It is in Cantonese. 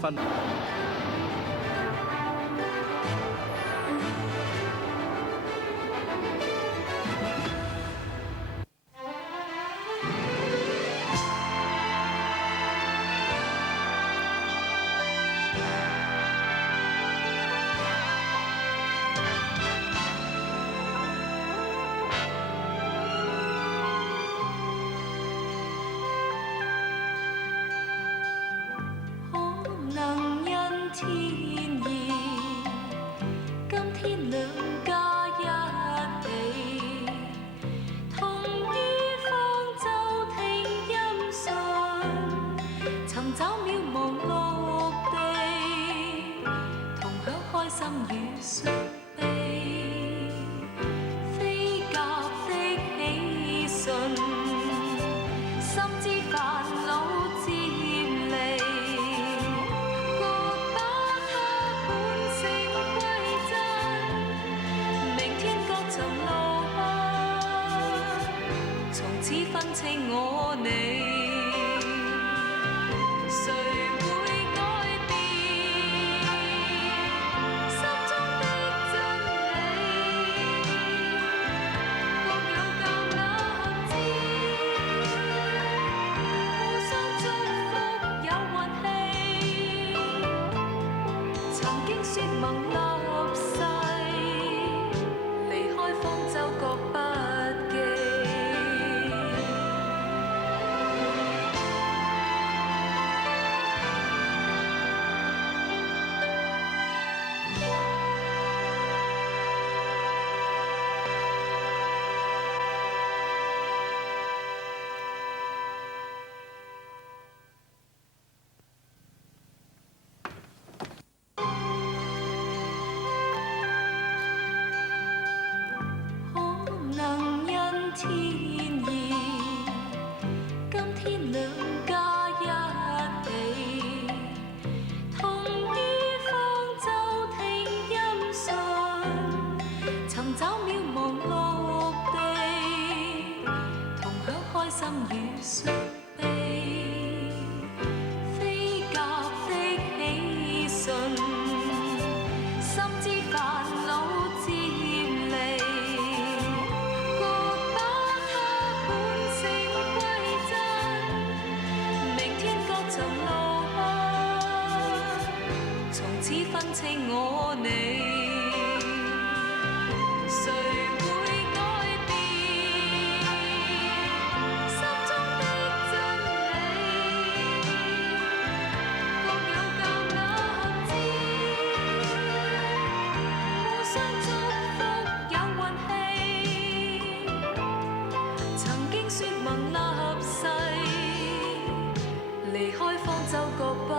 分。天意，今天兩家一起，同於方舟聽音訊，尋找渺茫陸地，同享開心與傷悲，飛鴿的喜訊，深知煩惱漸離。分清我你，誰會改變心中的真理？各有橄欖枝，互相祝福有運氣。曾經説盟立誓，離開方舟各不記。天意，今天兩家一起，同於方舟聽音訊，尋找渺茫陸地，同享開心與傷悲，飛鴿的喜訊，深知煩惱漸離。分清我你，誰會改變心中的真理？各有橄欖枝，互相祝福有運氣。曾經説盟立誓，離開方舟各不